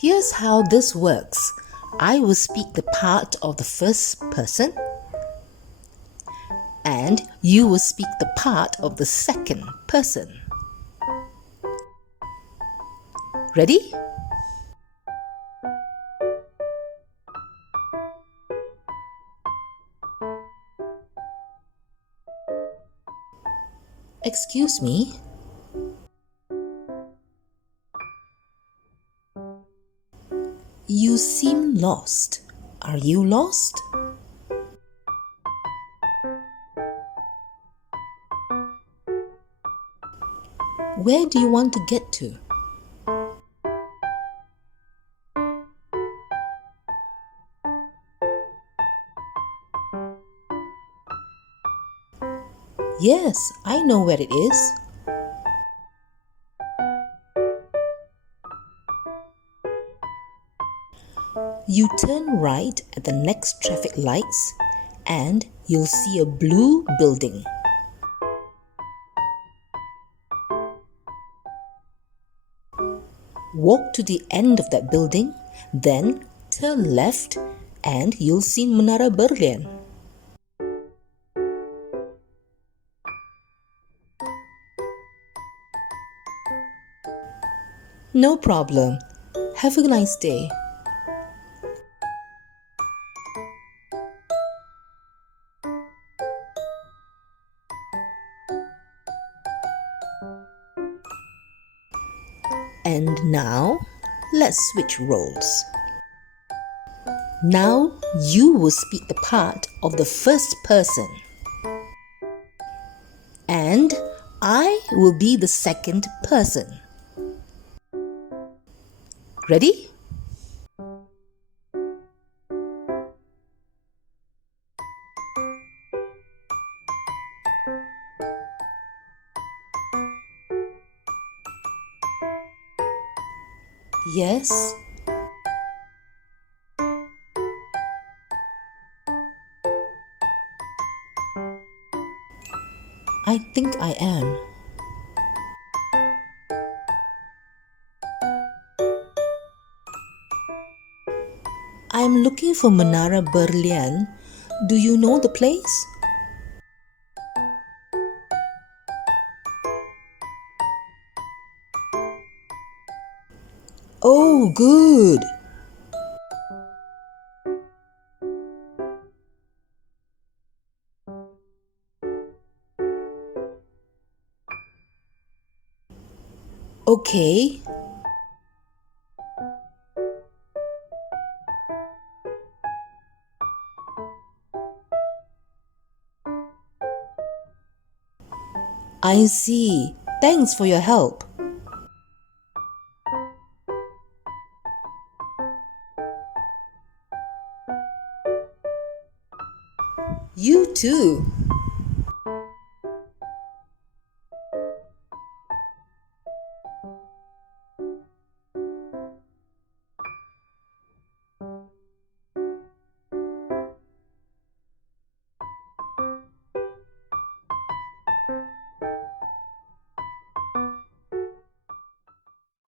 Here's how this works. I will speak the part of the first person, and you will speak the part of the second person. Ready? Excuse me. You seem lost. Are you lost? Where do you want to get to? Yes, I know where it is. You turn right at the next traffic lights and you'll see a blue building. Walk to the end of that building, then turn left and you'll see Menara Berlian. No problem. Have a nice day. And now, let's switch roles. Now, you will speak the part of the first person. And I will be the second person. Ready? Yes. I think I am. I'm looking for Menara Berlian. Do you know the place? Oh, good. Okay. I see. Thanks for your help. You too.